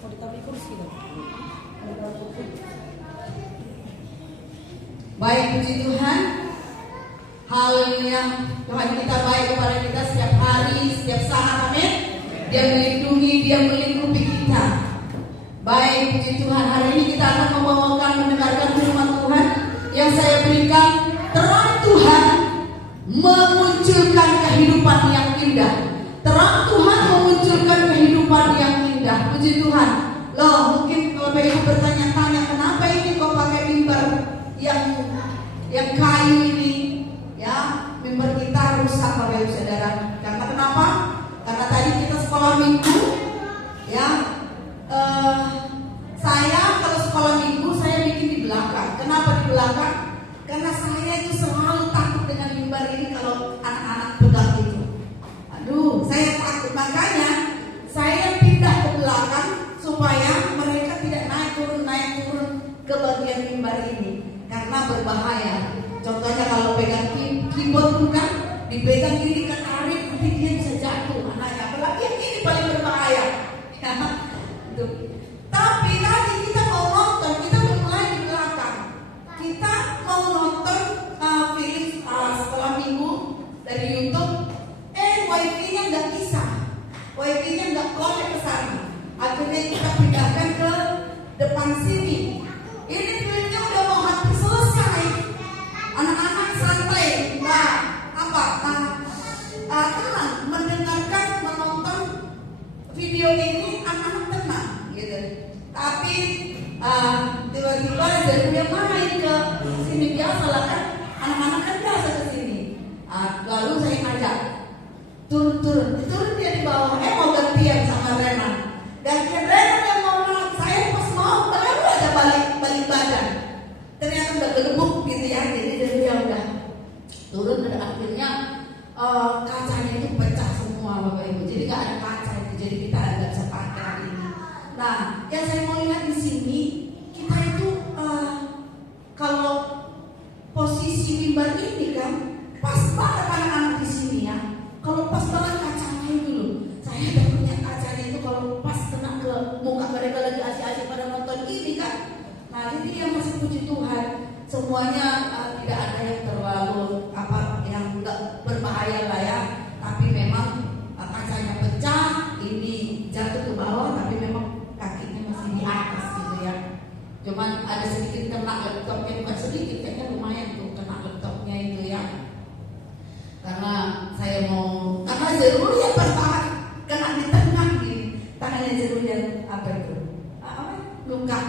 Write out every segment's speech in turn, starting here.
Mau ditaruh kursi kan? Baik, puji Tuhan. Haleluya. Tuhan kita baik kepada kita setiap hari, setiap saat. Amin. Dia melindungi, dia melindungi kita. Baik, puji Tuhan. Hari ini kita akan membawakan mendengarkan firman Tuhan yang saya berikan. Terang Tuhan memunculkan kehidupan yang indah. Terang Tuhan memunculkan kehidupan yang indah. Puji Tuhan. Loh, mungkin Bapak Ibu bertanya-tanya, kenapa ini kok pakai mimbar yang kayu ini? Ya, mimbar kita rusak Bapak Ibu Saudara. Karena kenapa? Karena tadi kita sekolah minggu, ya. Saya kalau sekolah minggu saya bikin di belakang. Kenapa di belakang? Karena saya itu selalu takut dengan mimbar ini kalau anak-anak pegang itu. Aduh, saya takut. Makanya saya pindah ke belakang supaya mereka tidak naik turun ke bagian mimbar ini karena berbahaya. Contohnya kalau pegang keyboard bukan dipegang gini ketarik nanti dia bisa jatuh anaknya. Apalagi yang ini paling berbahaya. Ya, itu. Tapi tadi kita mau nonton, kita mulai di belakang. Kita mau nonton film sekolah minggu dari YouTube. Wifi-nya nggak bisa, wifi-nya nggak connect ke sana. Akhirnya kita pindahkan ke depan sini. Ini filmnya udah mau hampir selesai. Anak-anak santai, tenang mendengarkan, menonton video ini, anak-anak tenang, gitu. Tapi tiba-tiba dia main ke sini biasa lah kan, anak-anak kan biasa ke sini. Lalu saya ngajak turun dia di bawah. Mau gantian sama Renan. Gantian Renan yang mau naik. Saya pas mau baru aja balik badan. Ternyata udah gelembung gitu ya. Jadi dia udah turun dan akhirnya kacanya itu pecah semua Bapak Ibu. Jadi nggak ada kaca itu. Jadi kita nggak bisa pakai hari ini. Nah, yang saya mau lihat di sini kita itu kalau posisi mimbar ini kan pas banget anak-anak di sini ya. Kalau pas banget kacanya itu loh, saya udah punya kacanya itu kalau pas kena ke muka mereka lagi asyik-asyik pada nonton ini kan. Nah ini yang masih puji Tuhan, semuanya tidak ada yang terlalu yang enggak berbahaya lah ya. Tapi memang kacanya pecah, ini jatuh ke bawah, tapi memang kakinya masih di atas gitu ya. Cuman ada sedikit kena laptopnya, bukan sedikit, kayaknya lumayan tuh kena laptopnya itu ya. Karena Zerul ya pas tangan kena di tengah gini, tangannya Zerul yang luka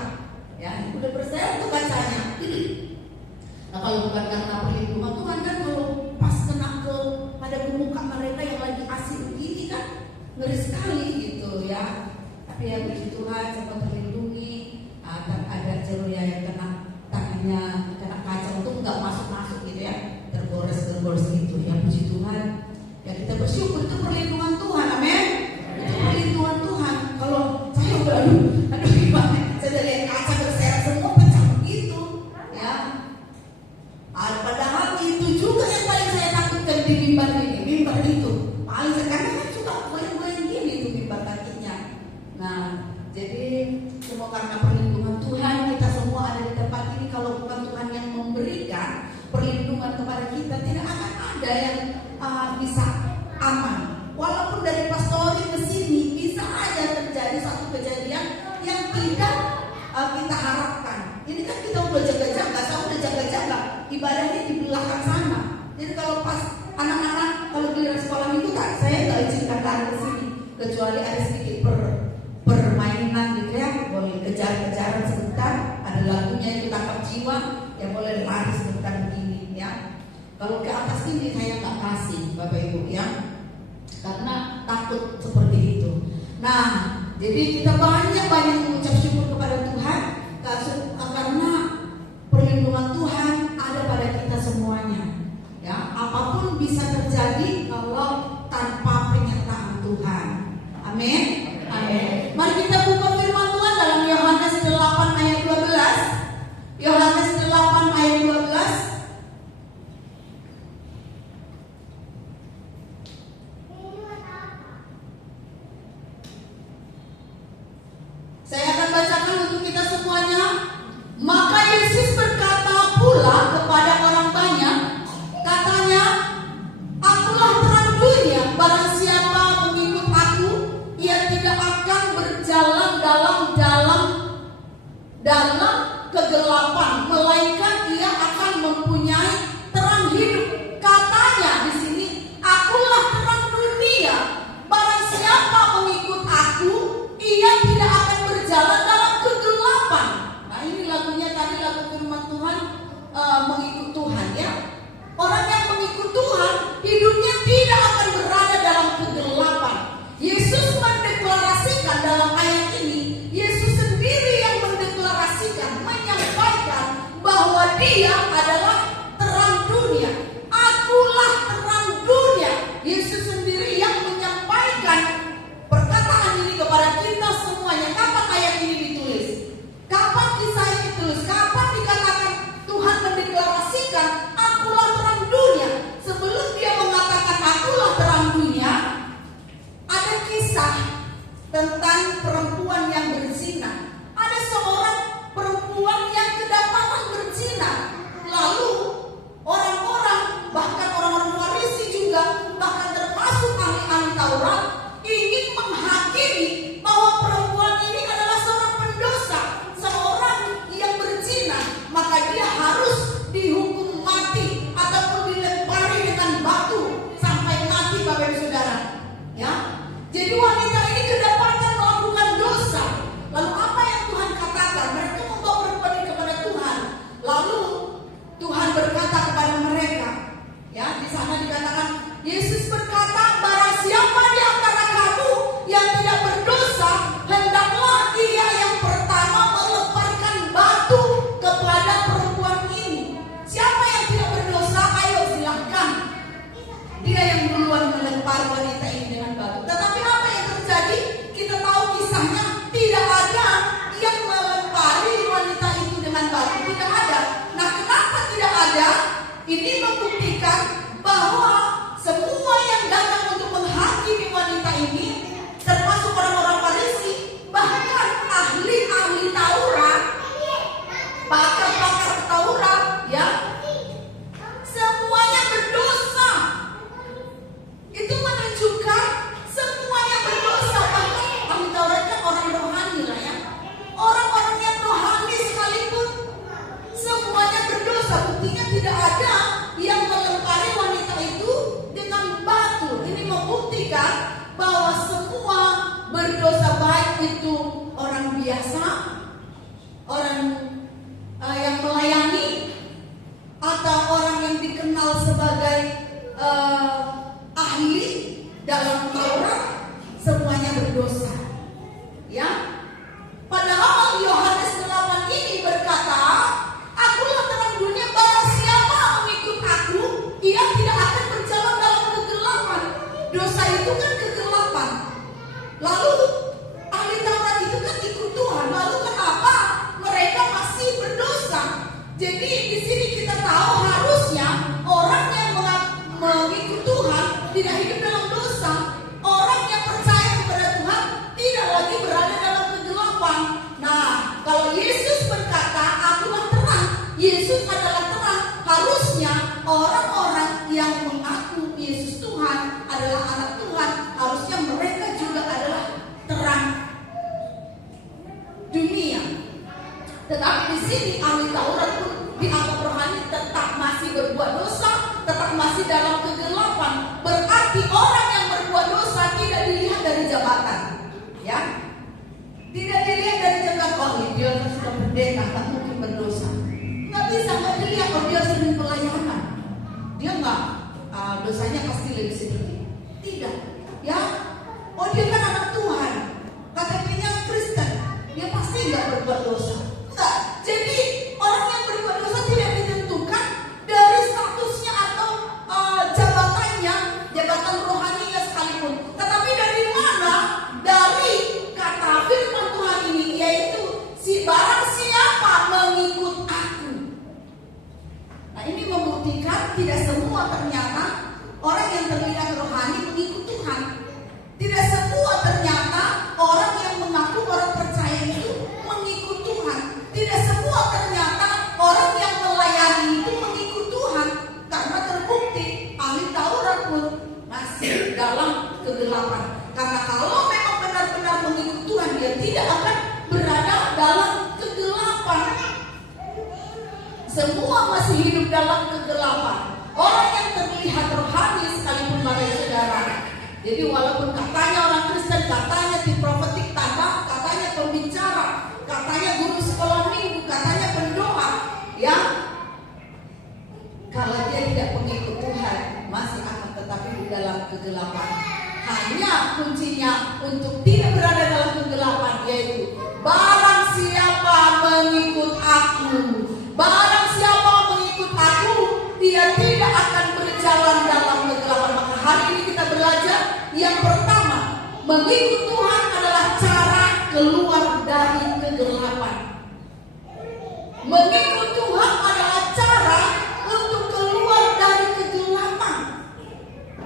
ya, udah bersayap tuh kacanya. Nah kalau bukan karena perlindungan Tuhan kan, kalau pas kena pada muka mereka yang lagi asik begini kan ngeri sekali gitu ya. Tapi ya puji Tuhan sempat terlindungi. Ada Zerul yang kena tangannya kena kaca, untuk nggak masuk gitu ya, tergores gitu ya. Puji Tuhan ya, kita bersyukur itu perlindungan Tuhan. Amin. Itu perlindungan Tuhan. Kalau saya udah aduh gimana, saya udah lihat kaca berseret semua pecah begitu ya. Padahal itu juga yang paling saya takutkan di mimbar itu paling sekarang kan suka goyang-goyang gini tuh mimbar kakinya. Nah jadi semua karena perlindungan Tuhan kita semua ada di tempat ini. Kalau bukan Tuhan yang memberikan perlindungan kepada kita, tidak akan ada yang bisa aman. Walaupun dari pastori ke sini bisa aja terjadi satu kejadian yang tidak kita harapkan. Ini kan kita udah jaga-jaga, saya udah jaga-jaga ibadahnya di belakang sana. Jadi kalau pas anak-anak kalau di sekolah itu kan saya nggak izinkan lari ke sini, kecuali ada sedikit permainan gitu ya, boleh kejar-kejaran sebentar, ada lagunya itu tangkap jiwa, ya boleh lari sebentar begini ya. Kalau ke atas ini saya nggak kasih Bapak Ibu ya, karena takut seperti itu. Nah, jadi kita banyak mengucap syukur kepada Tuhan karena perlindungan Tuhan ada pada kita semuanya. Ya, apapun bisa terjadi kalau tanpa penyertaan Tuhan. Amin. Amin. Mari kita buka firman Tuhan dalam Yohanes 8 ayat 12. Yohanes 8 ayat 12. dalam kegelapan, melainkan ia akan mempunyai terang hidup. Katanya di sini, akulah terang dunia. Barang siapa mengikut aku, ia tidak akan berjalan dalam kegelapan. Nah, ini lagunya tadi, lagu firman Tuhan, mengikut Tuhan ya. Orang yang mengikut Tuhan, hidupnya tidak akan berada dalam kegelapan. Yesus mendeklarasikan dalam ayat ini, Yesus sendiri yang mendeklarasikan, menyampaikan bahwa Dia adalah terang dunia. Akulah terang dunia. Yesus sendiri yang menyampaikan perkataan ini kepada kita semuanya. Kapan ayat ini ditulis? Kapan kisah ini ditulis? Kapan dikatakan Tuhan mendeklarasikan akulah terang dunia? Sebelum Dia mengatakan akulah terang dunia, ada kisah tentang perempuan yang berzina. Ada seorang perempuan yang kedapatan berzina. Lalu orang-orang, bahkan orang-orang Farisi juga, bahkan termasuk ahli-ahli Taurat, ingin menghakimi bahwa perempuan ini adalah seorang pendosa, seorang yang berzina, maka dia harus dihukum mati ataupun dilempari dengan batu sampai mati, Bapak Ibu Saudara. Ya, jadi wanita ini kedapatan melakukan dosa. Lalu apa yang Tuhan katakan? Mereka membawa perempuan ini kepada Tuhan. Lalu Tuhan berkata kepada mereka, ya, di sana dikatakan, Yesus berkata, barang siapa di antara kamu yang tidak berdosa, hendaklah dia yang pertama melemparkan batu kepada perempuan ini. Siapa yang tidak berdosa, ayo silahkan. Dia yang duluan melempar wanita ini dengan batu. Tetapi apa yang terjadi? Kita tahu kisahnya, tidak ada yang melempari wanita itu dengan batu. Tidak ada. Nah, kenapa tidak ada? Ini membuktikan bahwa semua yang datang untuk menghakimi wanita ini, termasuk orang-orang Farisi, bahkan ahli-ahli Taurat, pakar-pakar Taurat, ya, semuanya berdosa. Itu menunjukkan semuanya berdosa. Bahkan ahli Taurat kan orang rohani lah ya, orang-orang yang rohani sekalipun semuanya berdosa. Buktinya tidak ada yang melempari wanita itu dengan batu. Ini membuktikan bahwa semua berdosa, baik itu orang biasa, orang yang melayani, atau orang yang dikenal sebagai ahli dalam Taurat, semuanya berdosa. Ya, padahal Yohanes 8 ini berkata, akulah terang dunia, barang siapa mengikut aku, ia tidak akan berjalan dalam kegelapan. Dosa itu kan kegelapan. Lalu ahli Taurat itu kan ikut Tuhan. Lalu kenapa mereka masih berdosa? Jadi di sini kita tahu harusnya orang yang mengikut Tuhan tidak hidup dalam dosa. Orang yang percaya kepada Tuhan tidak lagi berada dalam kegelapan. Nah, kalau Yesus berkata, akulah terang, Yesus adalah terang, harusnya orang-orang yang mengaku Yesus Tuhan, adalah anak Tuhan, harusnya mereka juga adalah terang dunia. Tetapi di sini ahli Taurat pun dianggap rohani tetap masih berbuat dosa, tetap masih dalam kegelapan. Berarti orang yang berbuat dosa tidak dilihat dari jabatan, ya, tidak dilihat dari jabatan. Oh, dia sudah pendeta, tak mungkin berdosa. Nggak bisa, nggak dilihat. Oh, dia sering pelayanan, dia nggak dosanya pasti lebih sedikit. Tidak, ya. Oh, dia kan anak Tuhan, KTP-nya Kristen, dia pasti nggak berbuat dosa. Enggak. Jadi orang yang berbuat dosa tidak ditentukan dari statusnya atau jabatannya, jabatan rohaninya sekalipun. Tetapi dari mana? Dari kata firman Tuhan ini, yaitu barang siapa mengikut aku. Nah, ini membuktikan tidak semua ternyata orang yang terlihat rohani mengikut Tuhan. Tidak semua ternyata orang yang mengaku orang percaya itu mengikut Tuhan. masih hidup dalam kegelapan. Orang yang terlihat rohani sekalipun Bapak Ibu Saudara. Jadi walaupun katanya orang Kristen, katanya tim profetik, katanya pembicara, katanya guru sekolah minggu, katanya pendoa, ya, kalau dia tidak pengikut Tuhan, masih akan tetapi di dalam kegelapan. Hanya kuncinya untuk tidak berada dalam kegelapan, yaitu barang siapa mengikut aku, barang siapa mengikut aku, dia tidak akan berjalan dalam kegelapan. Maka hari ini kita belajar yang pertama, mengikut Tuhan adalah cara keluar dari kegelapan. Mengikut Tuhan adalah cara untuk keluar dari kegelapan.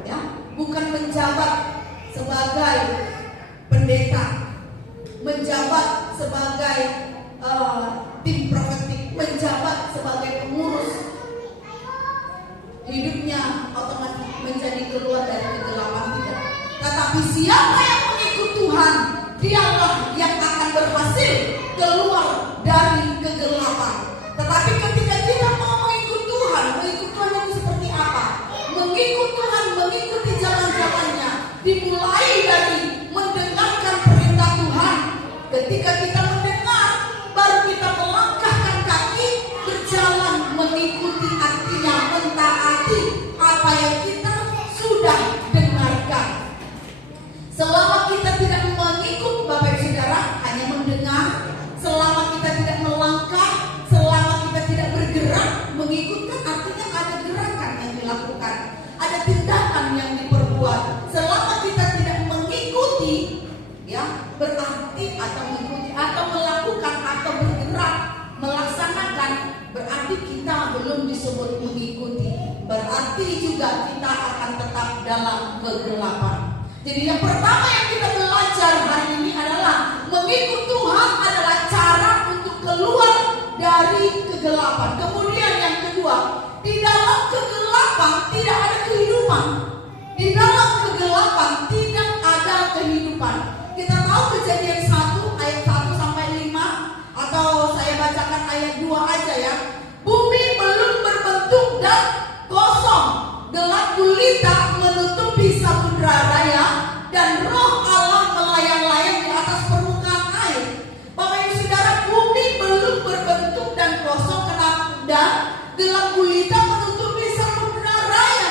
Ya, bukan menjabat sebagai pendeta, menjabat sebagai tim profetik, menjabat sebagai pengurus. Hidupnya otomatis menjadi keluar dari kegelapan, tidak. Tetapi siapa yang mengikut Tuhan, dialah yang akan berhasil keluar dari kegelapan. Tetapi ketika kita mau mengikut Tuhan itu seperti apa? Mengikut Tuhan, mengikuti jalan-jalannya, dimulai dari mendengarkan perintah Tuhan. Ketika kita mendengar, baru kita melangkahkan kaki, berjalan mengikuti, artinya mentaati apa yang kita sudah dengarkan. Selama kita tidak mengikut Bapak Ibu Saudara, hanya mendengar, selama kita tidak melangkah, selama kita tidak bergerak, mengikutkan artinya ada gerakan yang dilakukan, ada tindakan yang diperbuat. Selama kita tidak mengikuti, ya, berarti atau mengikuti atau melakukan atau bergerak, melaksanakan, berarti kita belum disebut mengikuti. Berarti juga kita akan tetap dalam kegelapan. Jadi yang pertama yang kita belajar hari ini adalah mengikut Tuhan adalah cara untuk keluar dari kegelapan. Kemudian yang kedua, di dalam kegelapan tidak ada kehidupan. Di dalam kegelapan tidak ada kehidupan. Kita tahu Kejadian 1 ayat 1 sampai 5, atau saya bacakan ayat 2 aja ya. Bumi belum berbentuk dan kosong, gelap gulita menutupi samudra raya, dan roh Allah melayang-layang di atas permukaan air. Bapak Ibu Saudara, bumi belum berbentuk dan kosong, dan gelap gulita menutupi samudra raya.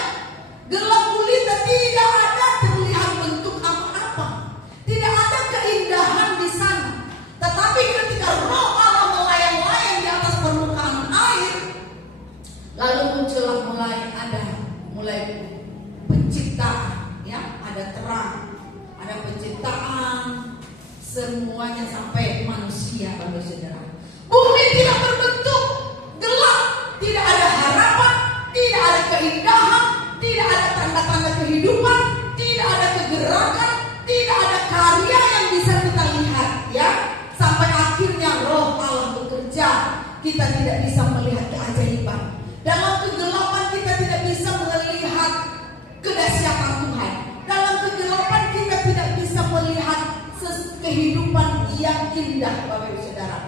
Gelap gulita, tidak ada terlihat bentuk apa-apa, tidak ada keindahan di sana. Tetapi ketika roh Allah melayang-layang di atas permukaan air, lalu muncullah mulai penciptaan, ya, ada terang, ada penciptaan, semuanya sampai manusia, Bapak Saudara. Bumi tidak berbentuk, gelap, tidak ada harapan, tidak ada keindahan, tidak ada tanda-tanda kehidupan, tidak ada kegerakan, tidak ada karya yang bisa kita lihat, ya. Sampai akhirnya roh Allah bekerja, kita tidak bisa melihat keajaiban. Dalam kegelapan kita tidak bisa melihat kedahsyatan Tuhan. Dalam kegelapan kita tidak bisa melihat kehidupan yang indah, Bapak Ibu Saudara.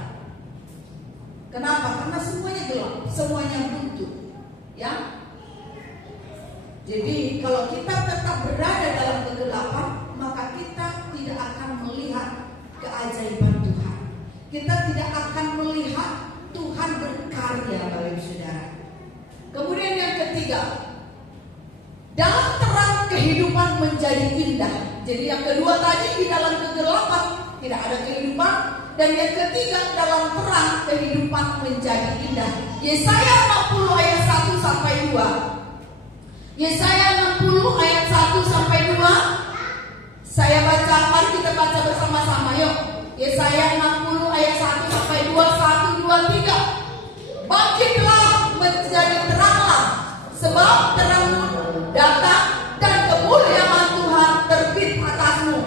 Kenapa? Karena semuanya gelap, semuanya buntu, ya. Jadi kalau kita tetap berada dalam kegelapan, maka kita tidak akan melihat keajaiban Tuhan. Kita tidak akan melihat Tuhan berkarya, Bapak Ibu Saudara. Kemudian yang ketiga, dalam terang kehidupan menjadi indah. Jadi yang kedua tadi, di dalam kegelapan tidak ada kehidupan, dan yang ketiga, dalam terang kehidupan menjadi indah. Yesaya 60 ayat 1 sampai 2. Yesaya 60 ayat 1 sampai 2. Saya baca, mari kita baca bersama-sama, yuk. Yesaya 60 ayat 1 sampai 2, 1, 2, 3. Bangkitlah menjadi teranglah, sebab terangmu datang dan kemuliaan Tuhan terbit atasmu.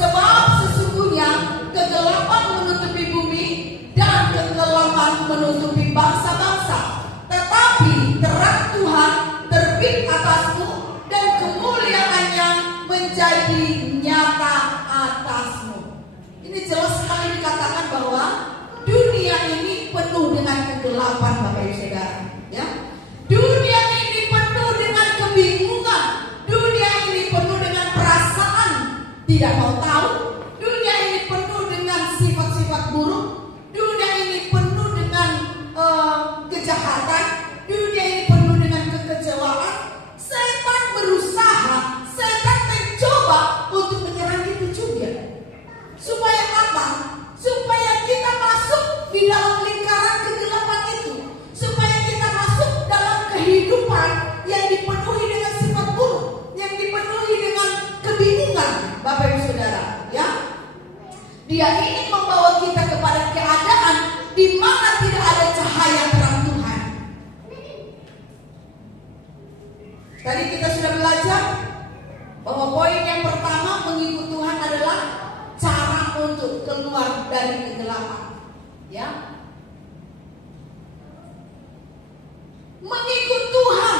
Sebab sesungguhnya kegelapan menutupi bumi dan kegelapan menutupi bangsa-bangsa. Tetapi terang Tuhan terbit atasmu dan kemuliaannya menjadi nyata atasmu. Ini jelas sekali dikatakan bahwa dunia ini penuh dengan kegelapan, Bapak Ibu Saudara. Ya, dunia ini penuh dengan kebingungan, dunia ini penuh dengan perasaan tidak mau tahu, dunia ini penuh dengan sifat-sifat buruk, dunia ini penuh dengan kejahatan, dunia ini penuh dengan kekecewaan. Setan berusaha, setan mencoba untuk menyerang itu juga. Supaya apa? Supaya kita masuk di dalam lingkaran kegelapan itu, supaya kita masuk dalam kehidupan yang dipenuhi dengan sifat buruk, yang dipenuhi dengan kebingungan, Bapak Ibu Saudara, ya. Dia ingin membawa kita kepada keadaan di mana tidak ada cahaya terang Tuhan. Tadi kita sudah belajar bahwa poin yang pertama mengikut Tuhan adalah cara untuk keluar dari kegelapan, ya. Mengikut Tuhan,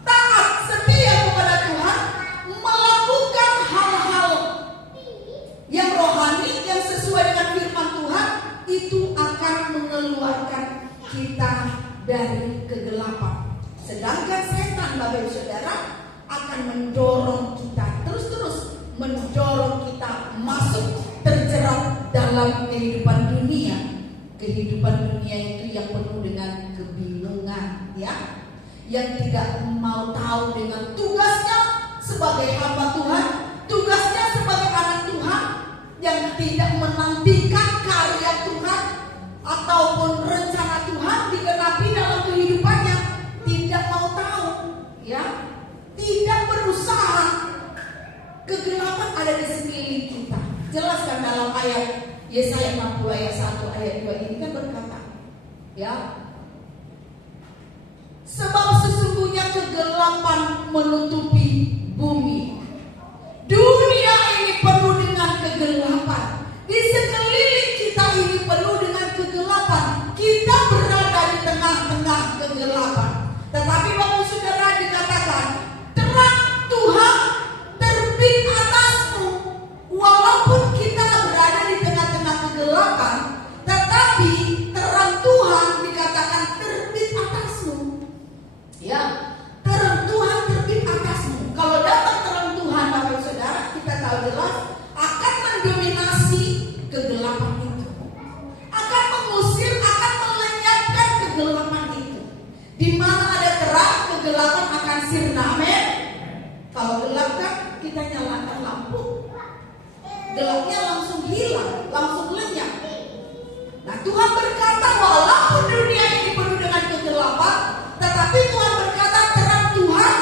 taat, setia kepada Tuhan, melakukan hal-hal yang rohani, yang sesuai dengan firman Tuhan, itu akan mengeluarkan kita dari kegelapan. Sedangkan setan, Bapak Ibu Saudara, akan mendorong kita terus-terus mendorong kita masuk terjerat dalam kehidupan dunia. Kehidupan dunia itu yang penuh dengan kebingungan, ya, yang tidak mau tahu dengan tugasnya sebagai hamba Tuhan, tugasnya sebagai anak Tuhan, yang tidak menantikan karya Tuhan ataupun rencana Tuhan digenapi dalam kehidupannya, tidak mau tahu, ya, tidak berusaha. Kegelapan ada di sekeliling kita. Jelaskan dalam ayat Yesaya 60 ayat 1 ayat 2 ini kan berkata, ya, sebab sesungguhnya kegelapan menutupi bumi. Dunia ini penuh dengan kegelapan. Di sekeliling kita ini penuh dengan kegelapan. Kita berada di tengah-tengah kegelapan. Tetapi Bapak Saudara dikatakan, terang Tuhan terbit atasmu. Walaupun kita berada di tengah-tengah kegelapan, tetapi terang Tuhan dikatakan terbit atasmu. Ya, terang Tuhan terbit atasmu. Kalau datang terang Tuhan, Bapak Saudara, kita tahu jelas akan mendominasi kegelapan itu, akan mengusir, akan melenyapkan kegelapan itu. Di mana ada terang, kegelapan akan sirna. Amin. Kalau gelap kan kita nyalakan lampu, gelapnya langsung hilang, langsung lenyap. Nah, Tuhan berkata walaupun dunia ini penuh dengan kegelapan, tetapi Tuhan berkata terang Tuhan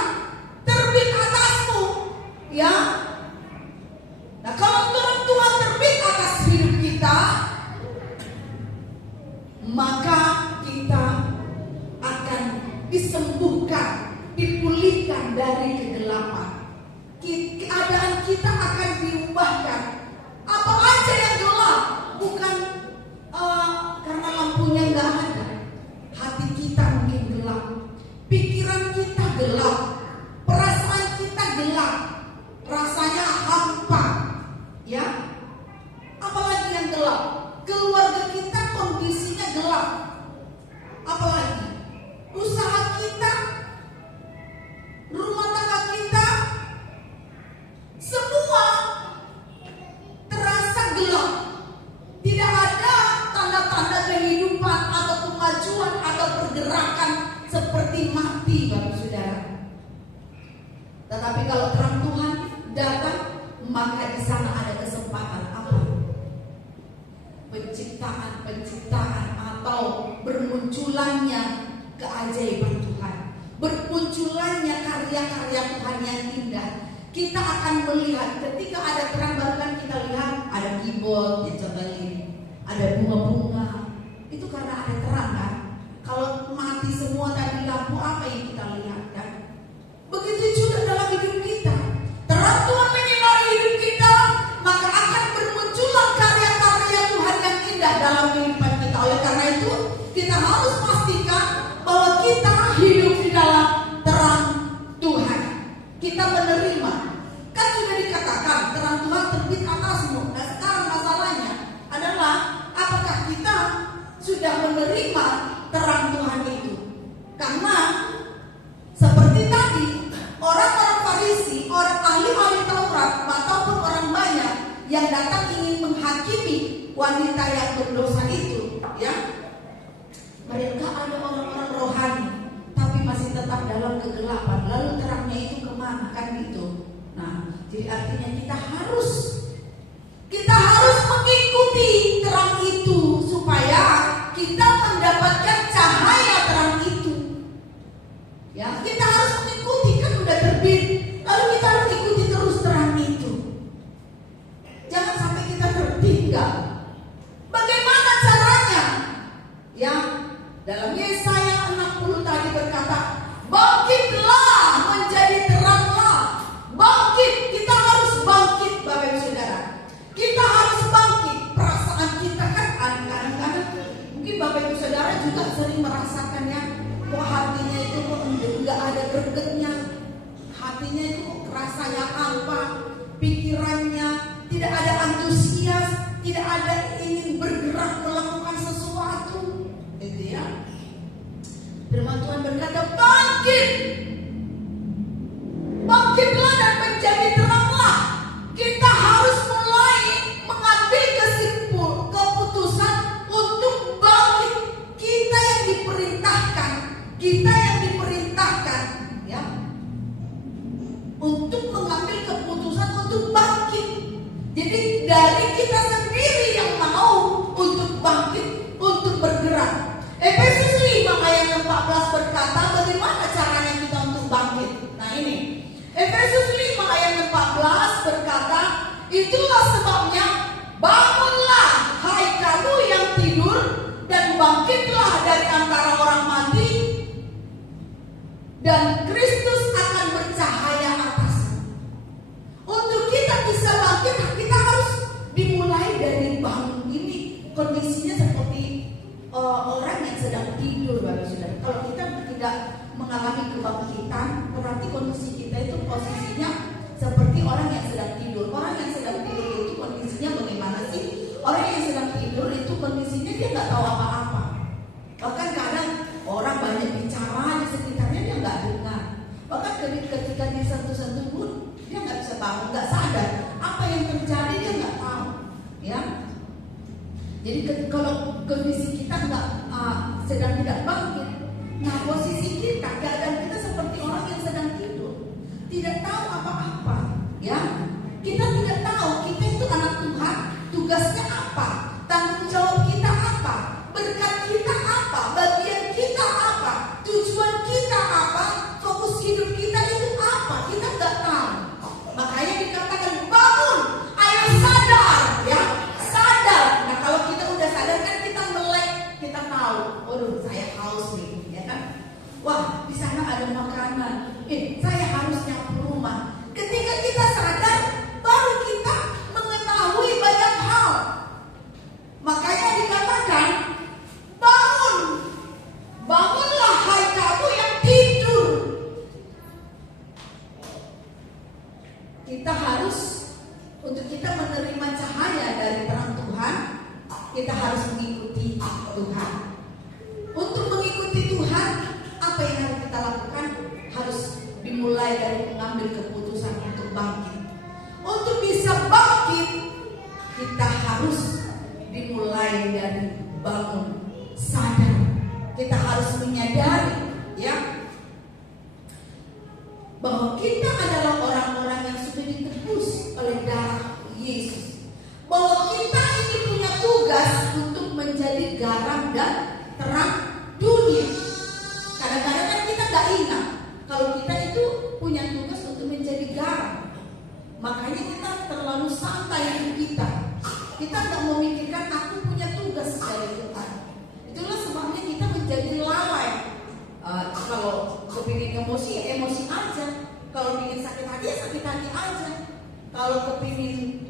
terbit atasmu, ya. Nah, kalau terang Tuhan terbit atas hidup kita, maka kita akan disembuhkan, dipulihkan dari kegelapan. Keadaan kita akan diubahkan. Apa aja yang gelap, bukan karena lampunya nggak ada. Hati kita mungkin gelap, pikiran kita gelap, perasaan kita gelap, rasanya hampa, ya. Apalagi yang gelap, keluarga kita kondisinya gelap. Apalagi usaha kita, rumah tangga kita, semua terasa gelap. Tidak ada tanda-tanda kehidupan atau kemajuan atau pergerakan, seperti mati, Bapak Saudara. Tetapi kalau terang Tuhan datang, maka di sana ada kesempatan apa? Penciptaan atau bermunculannya keajaiban Tuhan, bermunculannya karya-karya Tuhan yang indah. Kita akan melihat ketika ada terang, bahkan kita lihat ada keyboard, ya, contohnya ini, ada bunga-bunga. Itu karena ada terang kan. Kalau mati semua tadi lampu, apa yang kita lihat kan? Begitu juga dalam hidup kita. Terang Tuhan menyinari hidup kita, maka akan bermunculan karya-karya Tuhan yang indah dalam kehidupan kita. Oleh karena itu, kita harus pastikan bahwa kita hidup di dalam terang Tuhan. Kita menerima. Kan sudah dikatakan terang Tuhan terbit atasmu. Nah, sekarang masalahnya adalah apakah kita sudah menerima terang Tuhan itu? Karena seperti tadi, orang-orang Farisi, orang ahli-ahli Taurat, ataupun orang banyak yang datang ingin menghakimi wanita yang berdosa itu, ya, mereka ada orang-orang rohani, tapi masih tetap dalam kegelapan. Lalu terangnya itu kemana, kan gitu. Nah, jadi artinya kita harus mengikuti terang itu supaya kita mendapatkan cahaya terang itu. Ya, kita harus mengikuti, kan udah terbit, lalu kita harus ikuti terus terang itu. Jangan sampai kita tertinggal. Bagaimana caranya? Ya, dalam Yesaya 60 tadi berkata, bangkitlah menjadi teranglah. Bangkit, kita harus bangkit Bapak Ibu Saudara. Kita harus bangkit. Perasaan kita kan kadang-kadang mungkin Bapak Ibu Saudara juga sering merasakannya, kok hatinya itu kok enggak ada gregetnya. Hatinya itu kok rasanya apa? Pikirannya tidak ada antusias, tidak ada ingin bergerak melakukan sesuatu. Gitu ya. Firman Tuhan berkata, bangkit. Bangkitlah dan menjadi teranglah. Kita harus mulai mengambil keputusan untuk bangkit. Kita yang diperintahkan, ya, untuk mengambil keputusan untuk bangkit. Jadi dari kita sendiri yang mau untuk bangkit, untuk bergerak. Efesus 5 ayat 14 berkata, bagaimana caranya kita untuk bangkit? Nah ini, Efesus 5 ayat 14 berkata, itulah sebabnya bangunlah hai kamu yang tidur, dan bangkitlah dari antara orang mati, dan Kristus akan bercahaya atasmu. Untuk kita bisa bangkit, kita harus dimulai dari bangun. Ini kondisinya seperti orang yang sedang tidur, Bapak Saudara. Kalau kita tidak mengalami kebangkitan, berarti kondisi kita itu posisinya seperti orang yang sedang tidur. Orang yang sedang tidur itu kondisinya bagaimana sih? Orang yang sedang tidur itu kondisinya dia nggak tahu apa-apa. Bahkan kadang orang banyak bicara di sekitarnya dia nggak dengar. Bahkan ketika dia sentuh-sentuh pun dia nggak bisa bangun, nggak sadar apa yang terjadi, dia nggak tahu. Ya. Jadi kalau kondisi kita sedang tidak bangkit, nah posisi kita, keadaan kita seperti orang yang sedang tidur, tidak tahu apa-apa, ya. Kita tidak tahu kita itu anak Tuhan, tugasnya apa, tanggung jawab kita apa, berkat kita apa, bagian kita apa, tujuan kita apa, fokus hidup kita itu apa, kita nggak tahu. Makanya dikatakan bangun, ayo sadar, ya, sadar. Nah kalau kita udah sadar kan kita melek, kita tahu, waduh saya haus nih, ya kan? Wah di sana ada makanan, saya harus nyapu rumah. Ketika kita sadar, baru kita mengetahui banyak hal. Makanya dikatakan bangun, bangunlah hai kamu yang tidur. Kita harus, untuk kita menerima cahaya dari terang Tuhan, kita harus mengikuti Tuhan. Untuk mengikuti Tuhan, apa yang harus kita lakukan? Harus dimulai dari mengambil keputusan untuk bangkit. Untuk bisa bangkit, kita harus dimulai dari bangun, sadar. Kita harus menyadari, ya, bahwa kita adalah orang-orang yang sudah ditebus oleh darah Yesus. Bahwa kita ini punya tugas untuk menjadi garam dan terang dunia. Kadang-kadang kan kita gak ingat kalau kita itu punya tugas untuk menjadi garam. Makanya kita terlalu santai hidup kita. Kita gak memikirkan aku punya tugas dari Tuhan. Itulah sebabnya kita menjadi lalai. Kalau kepingin emosi, ya emosi aja. Kalau ingin sakit hati, ya sakit hati aja. Kalau kepingin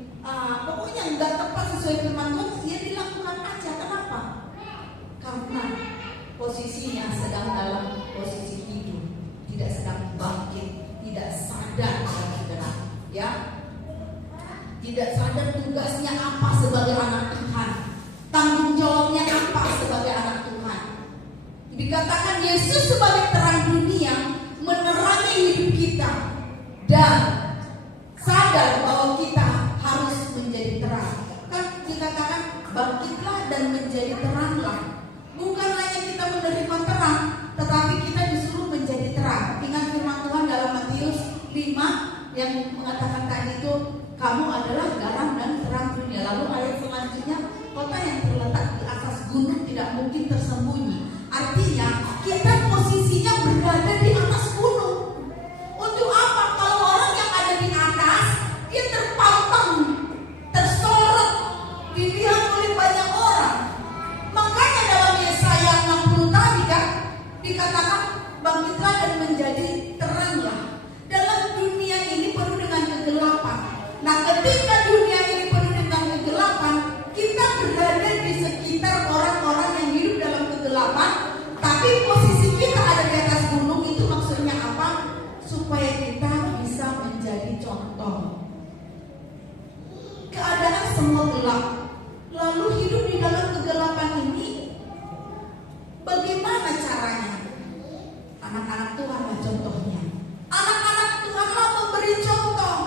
pokoknya nggak tepat sesuai firman Tuhan, dia dilakukan aja. Kenapa? Karena posisinya sedang dalam posisi tidur, tidak sedang bangkit, tidak sadar dan bergerak, ya. Tidak sadar tugasnya apa sebagai anak Tuhan, tanggung jawabnya apa sebagai anak Tuhan. Dikatakan Yesus sebagai menjadi teranglah. Bukan hanya kita menerima terang, tetapi kita disuruh menjadi terang. Ingat firman Tuhan dalam Matius 5 yang mengatakan tadi itu, kamu adalah garam dan terang dunia. Lalu ayat selanjutnya, kota yang terletak di atas gunung tidak mungkin tersembunyi. Artinya kita posisinya berada di atas gunung. Untuk apa? Kalau orang yang ada di atas, dia terpampang, tersorot, dilihat oleh banyak orang. Makanya dalam Yesaya 60 tadi kan dikatakan, bangkitlah dan menjadi teranglah. Dalam dunia ini penuh dengan kegelapan. Nah, ketika dunia ini penuh dengan kegelapan, kita berada di sekitar orang-orang yang hidup dalam kegelapan, tapi posisi kita ada di atas gunung. Itu maksudnya apa? Supaya kita bisa menjadi contoh. Keadaan semua gelap, lalu hidup di dalam kegelapan ini, bagaimana caranya? Anak-anak Tuhanlah contohnya. Anak-anak Tuhanlah memberi contoh.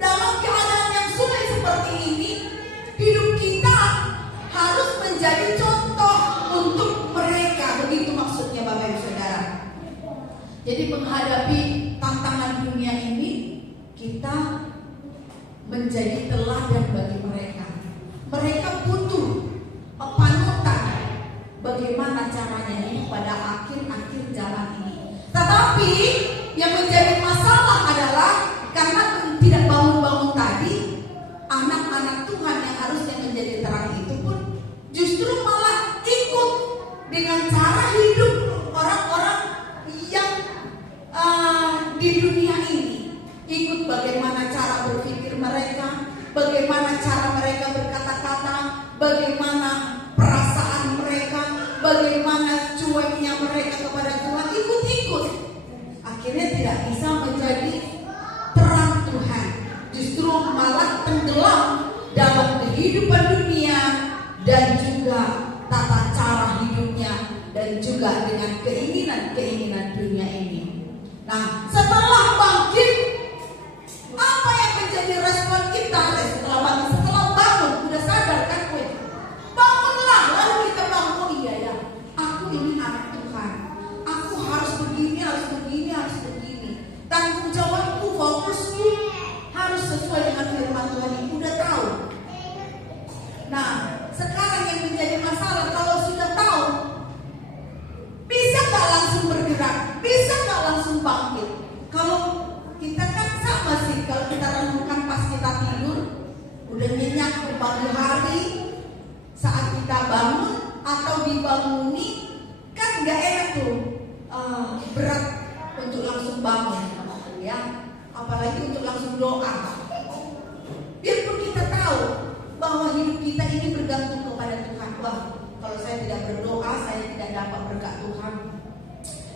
Dalam keadaan yang sulit seperti ini, hidup kita harus menjadi contoh untuk mereka. Begitu maksudnya Bapak Ibu Saudara. Jadi menghadapi tantangan dunia ini, kita menjadi teladan bagi mereka. Mereka butuh panutan bagaimana caranya ini pada akhir-akhir jalan ini. Tetapi yang menjadi masalah adalah karena tidak bangun-bangun tadi, anak-anak Tuhan yang harusnya menjadi terang itu pun justru malah ikut dengan cara hidup orang-orang yang di dunia ini. Ikut bagaimana cara berpikir mereka, bagaimana cara mereka berkata-kata, bagaimana perasaan mereka, bagaimana cueknya mereka kepada Tuhan. Ikut-ikut, akhirnya tidak bisa menjadi terang Tuhan, justru malah tenggelam dalam kehidupan dunia dan juga tata cara hidupnya dan juga dengan keinginan-keinginan dunia ini. Nah, setelah bangkit, apa yang menjadi respon kita setelah bangkit? Setelah bangun, udah sadar kan gue? Bangunlah, lalu kita bangun. Oh iya ya, aku ini anak Tuhan. Aku harus begini, harus begini, harus begini. Tanggung jawabku, fokusku harus sesuai dengan firman Tuhan yang udah tahu. Nah, sekarang yang menjadi masalah, kalau sudah tahu, bisa gak langsung bergerak? Bisa gak langsung bangkit? Kalau kita kan sama sih, kalau kita renungkan pas kita tidur, udah nyenyak ke pagi hari, saat kita bangun atau dibanguni, kan gak enak tuh, berat untuk langsung bangun, ya. Apalagi untuk langsung doa. Biarpun kita tahu bahwa hidup kita ini bergantung kepada Tuhan. Wah, kalau saya tidak berdoa, saya tidak dapat berkat Tuhan.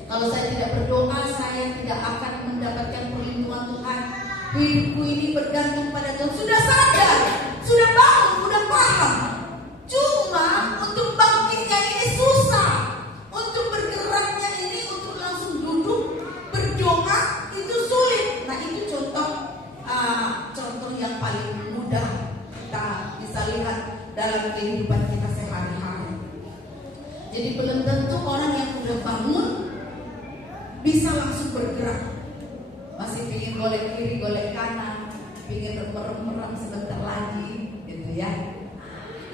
Kalau saya tidak berdoa, saya tidak akan mendapatkan perlindungan Tuhan. Hidupku ini bergantung pada Tuhan. Sudah sadar, sudah bangun, sudah paham. Cuma untuk bangkitnya ini susah. Untuk bergeraknya ini, untuk langsung duduk berdoa itu sulit. Nah, itu contoh yang paling mudah kita bisa lihat dalam kehidupan kita sehari-hari. Jadi belum tentu orang yang sudah bangun bisa langsung bergerak. Masih ingin golek kiri, golek kanan, ingin merem-merem sebentar lagi, gitu ya.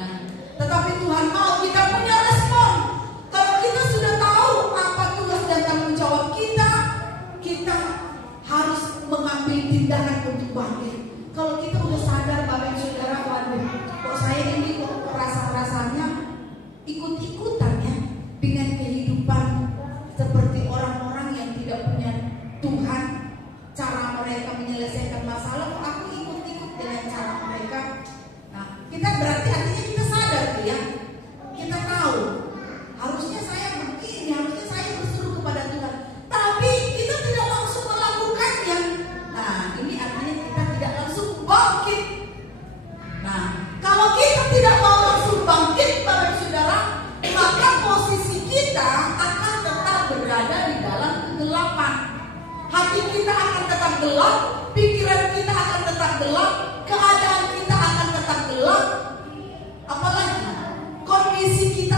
Nah, tetapi Tuhan mau kita punya respon. Kalau kita sudah tahu apa tugas dan tanggung jawab kita, kita harus mengambil tindakan untuk bangkit. Kalau kita udah sadar, Bapak Ibu Saudara, waduh, kok saya ini kok rasa-rasanya ikut-ikutan ya dengan kehidupan seperti orang-orang yang tidak punya Tuhan. Cara mereka menyelesaikan masalah, kok aku ikut-ikut dengan cara mereka. Nah, kita berarti artinya kita sadar tuh ya. Kita tahu harusnya saya begini, harusnya saya berseru kepada Tuhan, tapi kita tidak langsung melakukannya. Nah, ini artinya kita tidak langsung bangkit. Nah, kalau kita tidak mau langsung bangkit, Bapak Saudara, maka posisi kita akan tetap berada di dalam kegelapan. Hati kita akan tetap gelap, pikiran kita akan tetap gelap, keadaan kita akan tetap gelap. Apalagi kondisi kita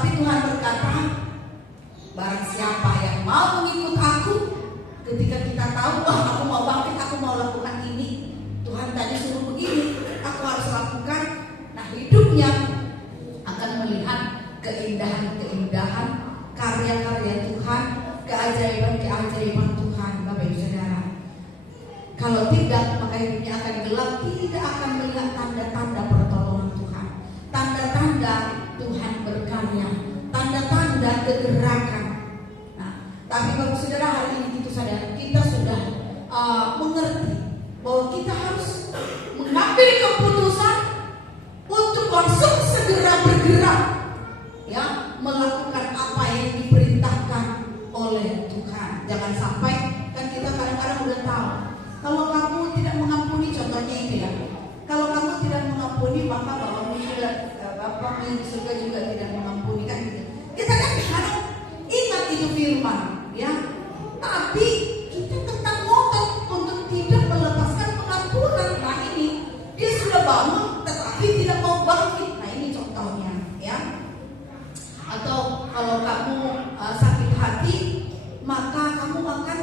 Tetapi Tuhan berkata, barang siapa yang mau mengikut aku, ketika kita tahu, wah aku mau bangkit, aku mau lakukan ini, Tuhan tadi suruh begini, aku harus lakukan. Nah, hidupnya akan melihat keindahan-keindahan, karya-karya Tuhan, keajaiban-keajaiban Tuhan, Bapak Ibu Saudara. Kalau tidak, maka hidupnya akan gelap, tidak akan melihat tanda-tanda pertolongan Tuhan, tanda-tanda Tuhan berkarya, tanda-tanda kegerakan. Nah, tapi Bapak Saudara, hari ini kita sudah mengerti bahwa kita harus mengambil keputusan untuk langsung segera bergerak, ya, melakukan apa yang diperintahkan oleh Tuhan. Jangan sampai, kan kita kadang-kadang udah tahu, kalau kamu tidak mengampuni, contohnya ini ya, kalau kamu tidak mengampuni, maka Bapak di surga juga tidak mengampuni, kan gitu. Kita kan harus ingat itu firman, ya. Tapi kita tetap ngotot untuk tidak melepaskan pengampunan. Nah ini, dia sudah bangun tetapi tidak mau bangkit. Nah ini contohnya, ya. Atau kalau kamu sakit hati, maka kamu akan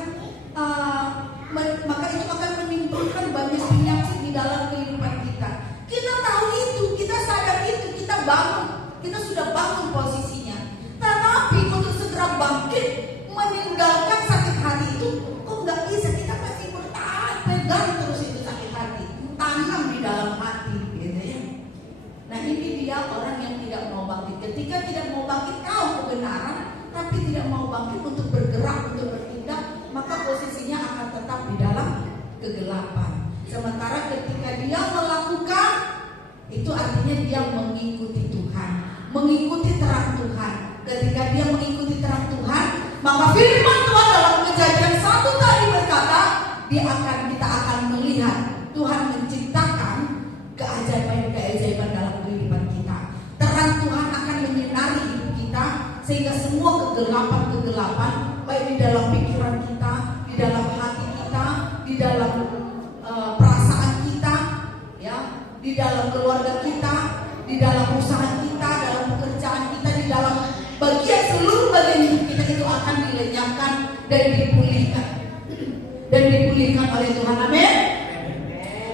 maka itu akan menimbulkan banyak penyakit di dalam kehidupan kita. Kita tahu itu, kita sadar itu, kita bangun, kita sudah bangun posisinya. Tetapi untuk segera bangkit, meninggalkan sakit hati itu, kok nggak bisa? Kita masih bertahan, pegang terus itu sakit hati, tanam di dalam hati, gitu ya. Nah ini dia orang yang tidak mau bangkit. Ketika tidak mau bangkit, tahu kebenaran, tapi tidak mau bangkit untuk bergerak, untuk bertindak, maka posisinya akan tetap di dalam kegelapan. Sementara ketika dia melakukan, itu artinya dia mengikuti Tuhan, mengikuti terang Tuhan. Ketika dia mengikuti terang Tuhan, maka firman Tuhan dalam Kejadian 1 tadi berkata, kita akan melihat Tuhan menciptakan keajaiban-keajaiban dalam kehidupan kita. Terang Tuhan akan menyinari hidup kita, sehingga semua kegelapan-kegelapan, baik di dalam pikiran kita, di dalam hati kita, di dalam perasaan kita, ya, di dalam keluarga kita, di dalam usaha kita, dalam pekerjaan kita, di dalam seluruh bagian hidup kita, itu akan dilenyapkan dan dipulihkan oleh Tuhan. Amin.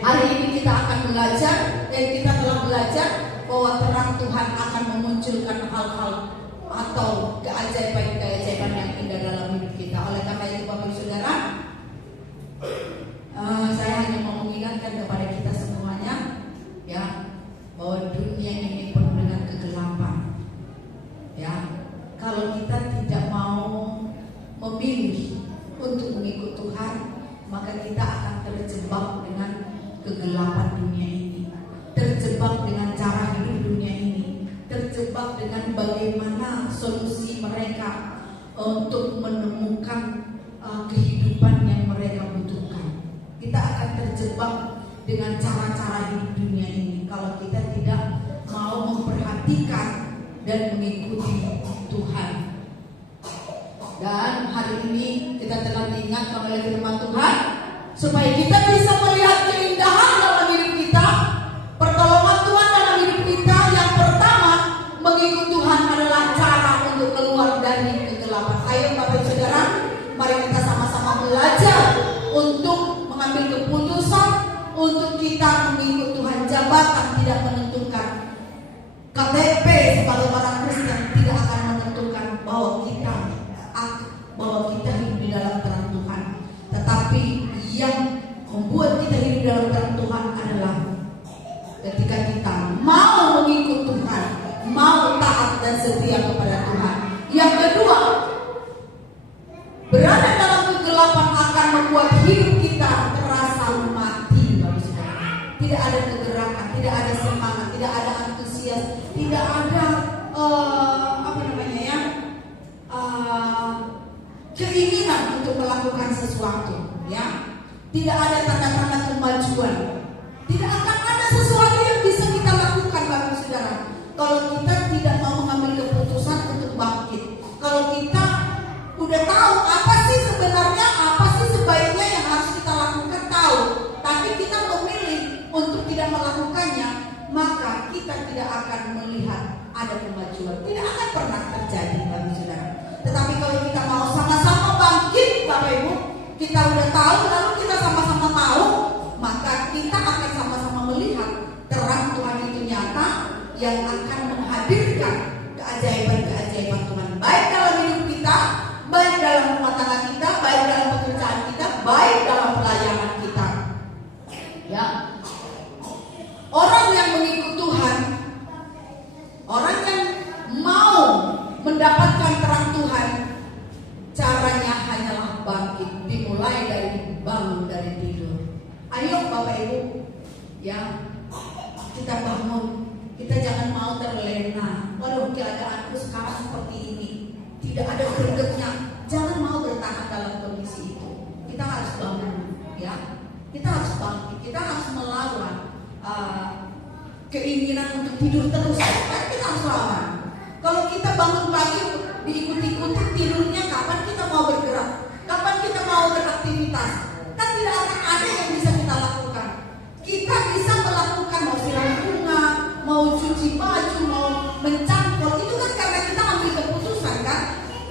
Hari ini kita akan belajar, dan kita telah belajar bahwa terang Tuhan akan memunculkan hal-hal atau keajaiban-keajaiban yang indah dalam hidup kita. Oleh karena itu Bapak Ibu Saudara, saya hanya mau mengingatkan kepada kita semuanya, ya, bahwa dunia ini penuh dengan kegelapan. Ya, kalau kita tidak mau memilih untuk mengikut Tuhan, maka kita akan terjebak dengan kegelapan dunia ini, terjebak dengan cara hidup dunia ini, terjebak dengan bagaimana solusi mereka untuk menemukan kehidupan yang mereka butuhkan. Kita akan terjebak dengan cara-cara hidup dunia ini kalau kita tidak mau memperhatikan dan mengikuti Tuhan. Dan hari ini kita telah diingatkan oleh firman Tuhan supaya kita bisa melihat keindahan dalam hidup kita, pertolongan Tuhan dalam hidup kita. Yang pertama, mengikut Tuhan adalah cara untuk keluar dari kegelapan. Ayo Bapak Ibu Saudara, mari kita sama-sama belajar untuk mengambil keputusan untuk kita mengikut Tuhan. Jabatan tidak menentukan, KTP sebagai orang Kristen tidak akan menentukan bahwa kita hidup di dalam terang Tuhan. Tetapi yang membuat kita hidup dalam terang Tuhan adalah ketika kita mau mengikut Tuhan, mau taat dan setia kepada Tuhan. Yang kedua, berada dalam kegelapan akan membuat hidup kita terasa mati. Tidak ada kegerakan, tidak ada semangat, tidak ada antusias, tidak ada keinginan untuk melakukan sesuatu, ya. Tidak ada tanda-tanda kemajuan. Tidak akan ada sesuatu yang bisa kita lakukan, Bapak Saudara, kalau kita tidak mau mengambil keputusan untuk bangkit. Kalau kita udah tahu apa sih sebenarnya, apa sih sebaiknya yang harus kita lakukan, tahu, tapi kita memilih untuk tidak melakukannya, maka kita kita tidak akan melihat ada kemajuan. Tidak akan pernah terjadi, Bapak Saudara. Tetapi kalau kita mau sama-sama bangkit, Bapak Ibu, kita udah tahu lalu kita sama-sama mau, maka kita akan sama-sama melihat terang Tuhan itu nyata yang akan menghadirkan keajaiban-keajaiban Tuhan, baik dalam hidup kita, baik dalam rumah tangga kita, baik dalam pekerjaan kita, baik dalam pelayanan kita. Ya, orang yang mengikut Tuhan, orang yang mau mendapatkan terang Tuhan, caranya hanyalah bangkit, dimulai dari bangun dari tidur. Ayo Bapak Ibu, ya, kita bangun. Kita jangan mau terlena. Waduh, keadaanku sekarang seperti ini, tidak ada gregetnya. Jangan mau bertahan dalam kondisi itu. Kita harus bangun, ya. Kita harus bangkit. Kita harus melawan keinginan untuk tidur terus. Kita harus lawan. Kalau kita bangun pagi diikuti tidurnya, kapan kita mau bergerak? Kapan kita mau beraktivitas? Kan tidak akan ada yang bisa kita lakukan. Kita bisa melakukan mau siram bunga, mau cuci baju, mau mencangkul, itu kan karena kita ambil keputusan kan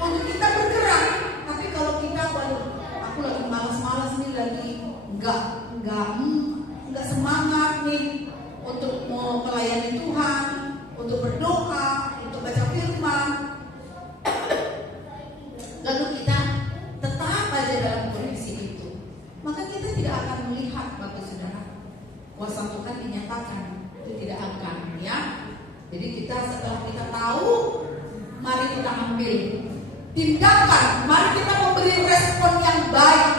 untuk kita bergerak. Tapi kalau kita, waduh, aku lagi malas-malas nih, lagi nggak semangat nih untuk mau melayani Tuhan, untuk berdoa, untuk baca firman, lalu kita tetap aja dalam kondisi itu, maka kita tidak akan melihat, Bapak Saudara, kuasa Tuhan dinyatakan. Itu tidak akan, ya. Jadi kita setelah kita tahu, mari kita ambil tindakan, mari kita memberi respon yang baik,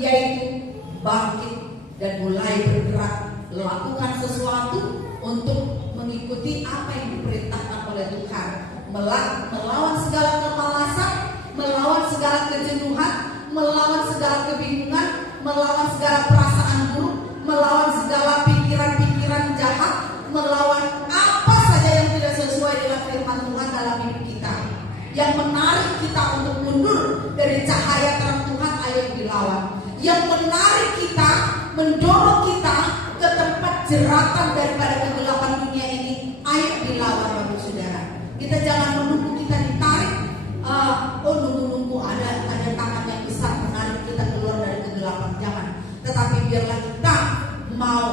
yaitu bangkit dan mulai bergerak, lakukan sesuatu untuk mengikuti apa yang diperintahkan oleh Tuhan, melawan segala kemalasan, melawan segala kejenuhan, melawan segala kebingungan, melawan segala perasaan buruk, melawan segala pikiran-pikiran jahat, melawan apa saja yang tidak sesuai dengan firman Tuhan dalam hidup kita, yang menarik kita untuk mundur dari cahaya terang Tuhan. Ayo dilawan. Yang menarik kita, mendorong kita ke tempat jeratan daripada kegelapan dunia ini, ayo dilawan, Bapak Saudara. Kita jangan menunggu kita ditarik. Nunggu ada tangan yang besar menarik kita keluar dari kegelapan, jangan. Tetapi biarlah kita mau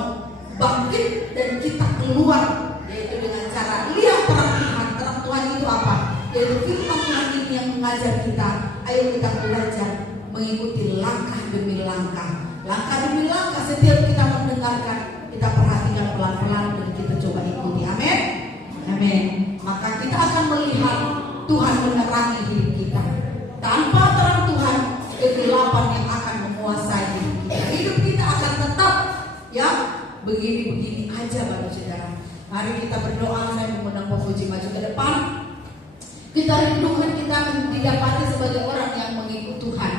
bangkit dan kita keluar, yaitu dengan cara lihat terang Tuhan. Terang Tuhan itu apa? Yaitu firman Tuhan ini yang mengajar kita. Ayo kita belajar mengikuti langkah demi langkah. Langkah demi langkah, setiap kita mendengarkan, kita perhatikan pelan-pelan dan kita coba ikuti. Amin. Amin. Maka kita akan melihat Tuhan menerangi hidup kita. Tanpa terang Tuhan, kegelapan yang akan menguasai hidup kita. Hidup kita akan tetap, ya, begini-begini aja, Bapak Saudara. Mari kita berdoa. Saya mengundang Pak Puji maju ke depan. Kita rindukan kita didapati sebagai orang yang mengikut Tuhan,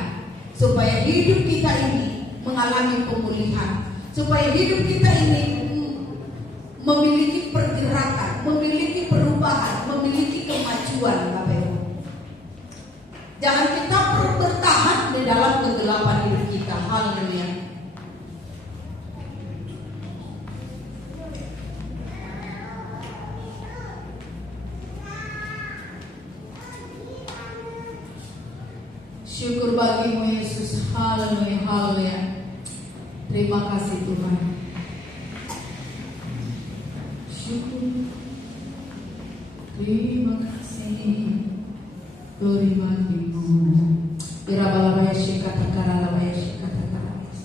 supaya hidup kita ini mengalami pemulihan, supaya hidup kita ini memiliki pergerakan, memiliki perubahan, memiliki kemajuan, Bapak Ibu. Jangan kita bertahan di dalam kegelapan hidup kita. Haleluya. Syukur bagimu Yesus. Haleluya, haleluya. Terima kasih Tuhan. Syukur. Terima kasih. Glory bagimu. Irabalabaya shikata karalabaya shikata karalabaya.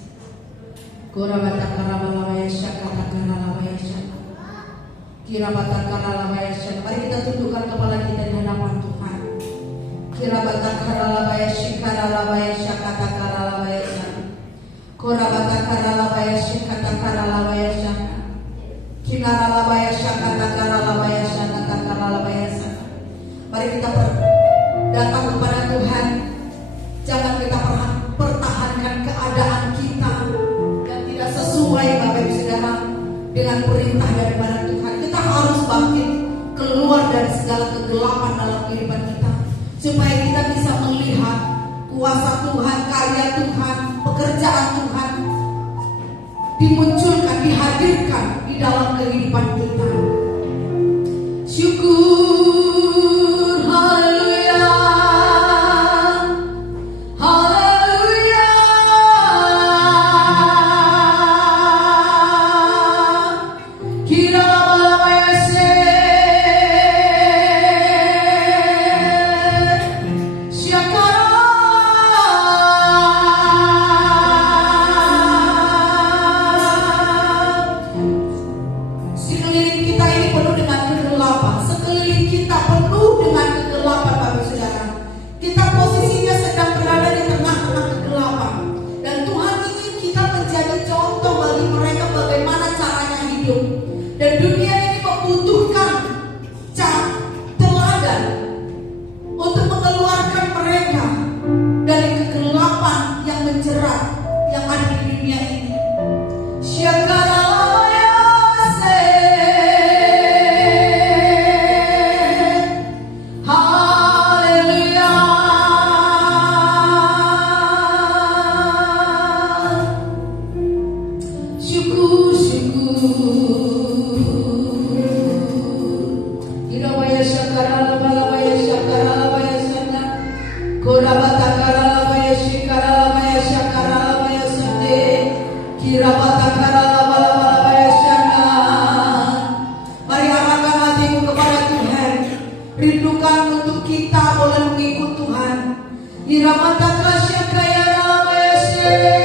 Korabata karalabaya shikata karalabaya shikata. Kirabata karalabaya shikata. Mari kita tundukkan kepala kita di hadapan Tuhan. Kirabata karalabaya shikaralabaya shakata karalabaya shakata. Korabata karalabaya shikata karalabaya shakata. Kinaralabaya shakata karalabaya shakata karalabaya shakata. Mari kita datang kepada Tuhan. Jangan kita pertahankan keadaan kita yang tidak sesuai, Bapak Ibu Saudara, dengan perintah daripada Tuhan. Kita harus bangkit keluar dari segala kegelapan dalam kehidupan kita, supaya kita bisa melihat kuasa Tuhan, karya Tuhan, pekerjaan Tuhan dimunculkan, dihadirkan di dalam kehidupan kita. kepada Tuhan. Rindukan untuk kita boleh mengikut Tuhan. Iramata Krasya Kaya Ramayasya.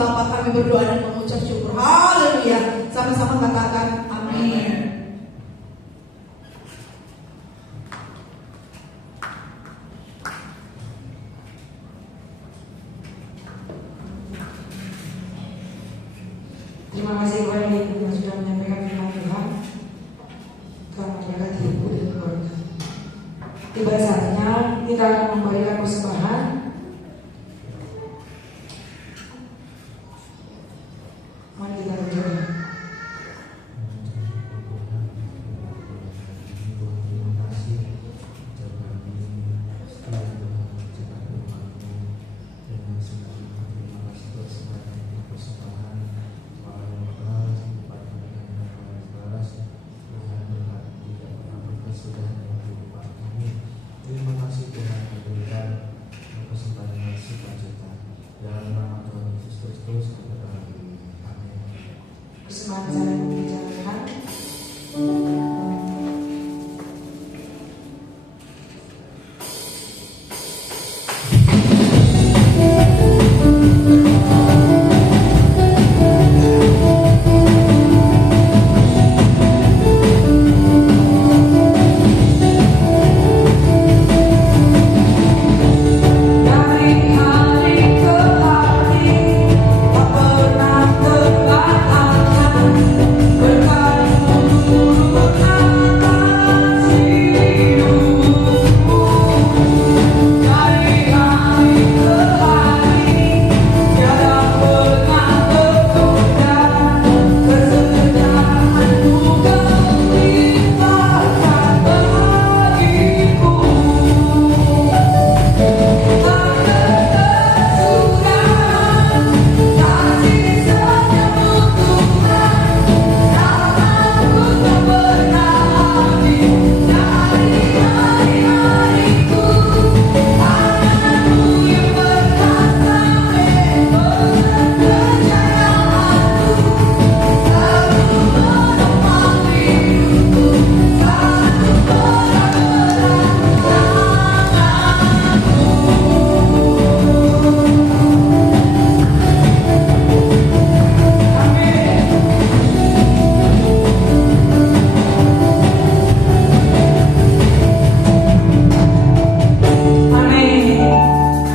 Bapa, kami berdoa dan mengucap syukur. Haleluya. Sama-sama katakan amin. Tiba saatnya kita akan memberikan persembahan. Mari kita berdoa. Terima kasih Tuhan memberikan kesempatan yang sukacita dalam nama Tuhan Yesus Kristus kepada kami. Amin. Persembahan saya membicarakan.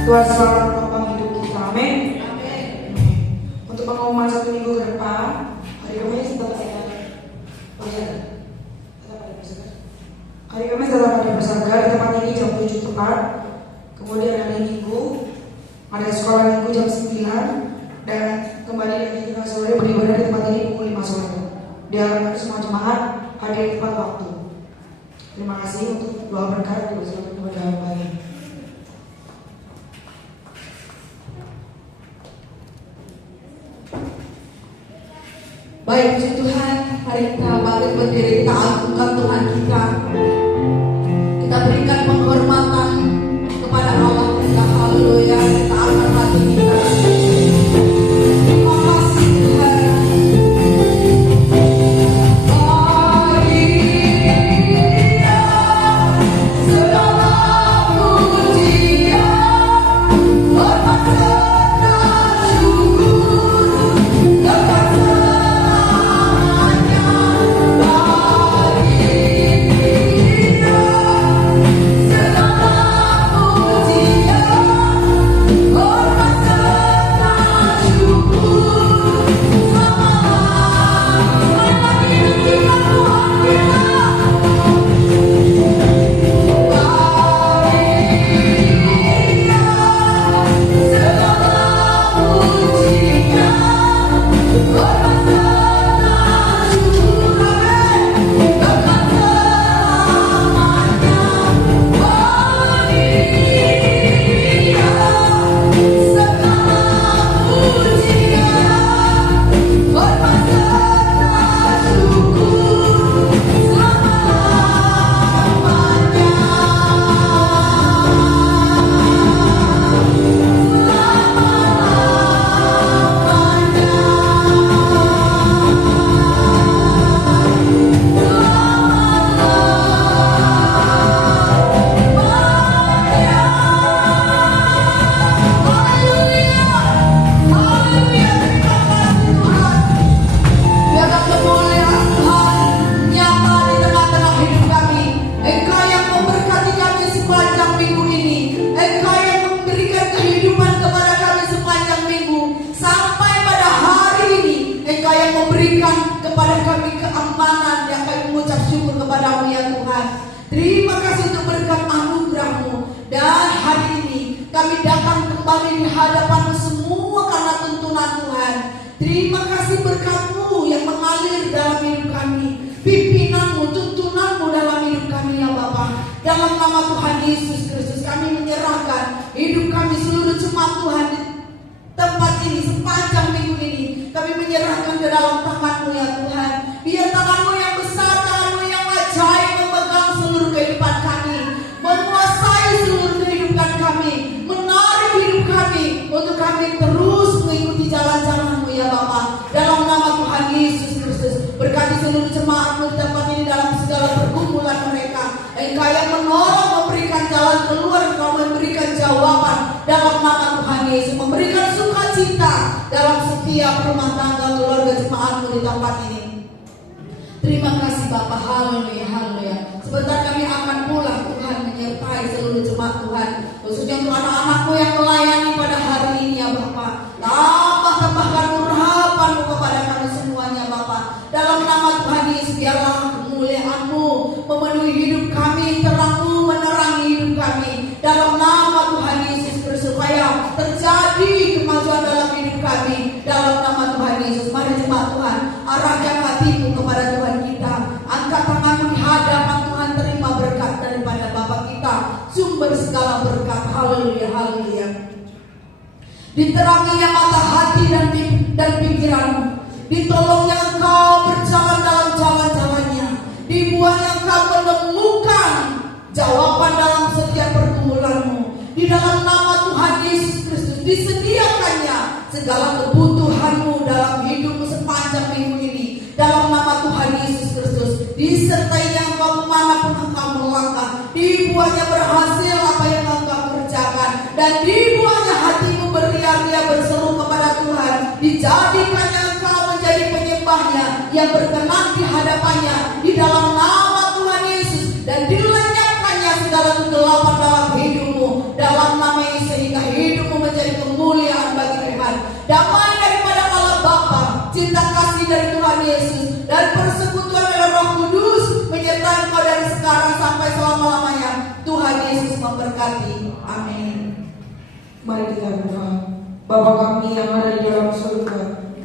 Tuhan selalu menopang hidup kita. Amin. Untuk pengumuman 1 minggu ke depan, hari Kamis tetap ada persagar. Hari Kamis tetap ada persagar di tempat ini jam 7 tepat. Kemudian hari Minggu ada sekolah minggu jam 9 dan kembali lagi kita sore beribadah di tempat ini pukul 5 sore. Diharapkan semua jemaat hadir tepat waktu. Terima kasih untuk doa berkat dipersilakan kepada hamba ini. Baik, puji Tuhan, hari kita balik berdiri, kita agungkan Tuhan kita. Kita berikan penghormatan kepada Allah kita, haleluya, kita angkat hati kita. Terima kasih Tuhan. Segala pujian, hormat serta syukur, lepas selamanya bagi Dia. Segala pujian, hormat serta syukur, selama-lamanya bagi Tuhan kita. Terima kasih untuk berkat Dan hari ini kami datang kembali di hadapan semua karena tuntunan Tuhan. Terima kasih berkat-Mu yang mengalir dalam hidup kami, pimpinan-Mu, tuntunan-Mu dalam hidup kami ya Bapa. Dalam nama Tuhan Yesus Kristus kami menyerahkan hidup kami, seluruh jemaat Tuhan di tempat ini sepanjang minggu ini. Kami menyerahkan ke dalam tangan-Mu ya Tuhan. Biar tangan-Mu yang besar, tangan-Mu yang ajaib memegang seluruh kehidupan kami, menguasai seluruh kehidupan kami, menarik hidup kami untuk kami terus mengikuti jalan-jalan-Mu ya Bapa. Dalam nama Tuhan Yesus Kristus, berkati seluruh jemaat-Mu di tempat ini dalam segala pergumulan mereka. Engkau yang menolong, memberikan jalan keluar, Engkau memberikan jawaban dalam nama Tuhan Yesus, memberikan sukacita dalam setiap rumah tangga keluarga jemaat-Mu di tempat ini. Terima kasih Bapak, haleluya, haleluya. Sebentar kami akan pulang, Tuhan menyertai seluruh jemaat Tuhan, khususnya untuk anak-anak-Mu yang melayani pada hari ini ya Bapak. Tambahkan urapan-Mu kepada kami semuanya Bapak. Dalam nama Tuhan Yesus, biarlah kemuliaan-Mu memenuhi hidup kami, terang-Mu menerangi hidup kami. Dalam nama Tuhan Yesus Kristus, supaya terjadi kemajuan dalam hidup kami. Dalam nama Tuhan Yesus, mari jemaat Tuhan, arahkan hatimu kepada Tuhan kita. Angkat tanganmu di hadapan Tuhan, terima berkat daripada Bapa kita, sumber segala berkat. Haleluya, haleluya. Diteranginya mata hati dan pikiranmu, ditolongnya engkau berjalan dalam jalan-jalannya, dibuatnya engkau menemukan jawaban dalam setiap pergumulanmu. Di dalam nama Tuhan Yesus Kristus disediakannya segala kebutuhanmu dalam hidupmu sepanjang minggu ini. Dalam nama Tuhan Yesus Kristus, disertainya engkau kemanapun engkau melangkah, dibuatnya berhasil apa yang engkau kerjakan, dan dibuatnya hatimu beria-ria berseru kepada Tuhan. Dijadikannya engkau menjadi penyembahnya yang berkenan di hadapannya di dalam nama Tuhan Yesus, dan dilenyapkannya segala kegelapan dalam hidupmu dalam nama Yesus, sehingga hidupmu menjadi kemuliaan bagi Tuhan. Damai daripada Allah Bapa, cinta kasih dari Tuhan Yesus, dan persekutuan dari Roh Kudus menyertai engkau dari sekarang sampai selama-lamanya. Tuhan Yesus memberkati. Amin. Mari kita berdoa. Bapa kami yang ada di dalam surga,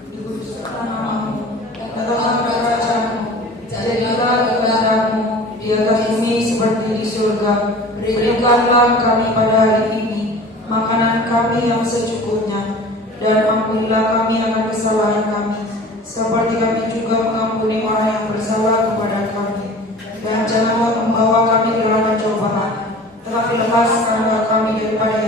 dikuduskanlah nama-Mu, datanglah kerajaan-Mu, jadilah kehendak-Mu di atas bumi seperti di surga. Berikanlah kami pada hari ini makanan kami yang secukupnya, dan ampunilah kami akan kesalahan kami, seperti kami juga mengampuni orang yang bersalah kepada kami. Dan janganlah membawa kami ke dalam pencobaan, tetapi lepaskanlah kami daripada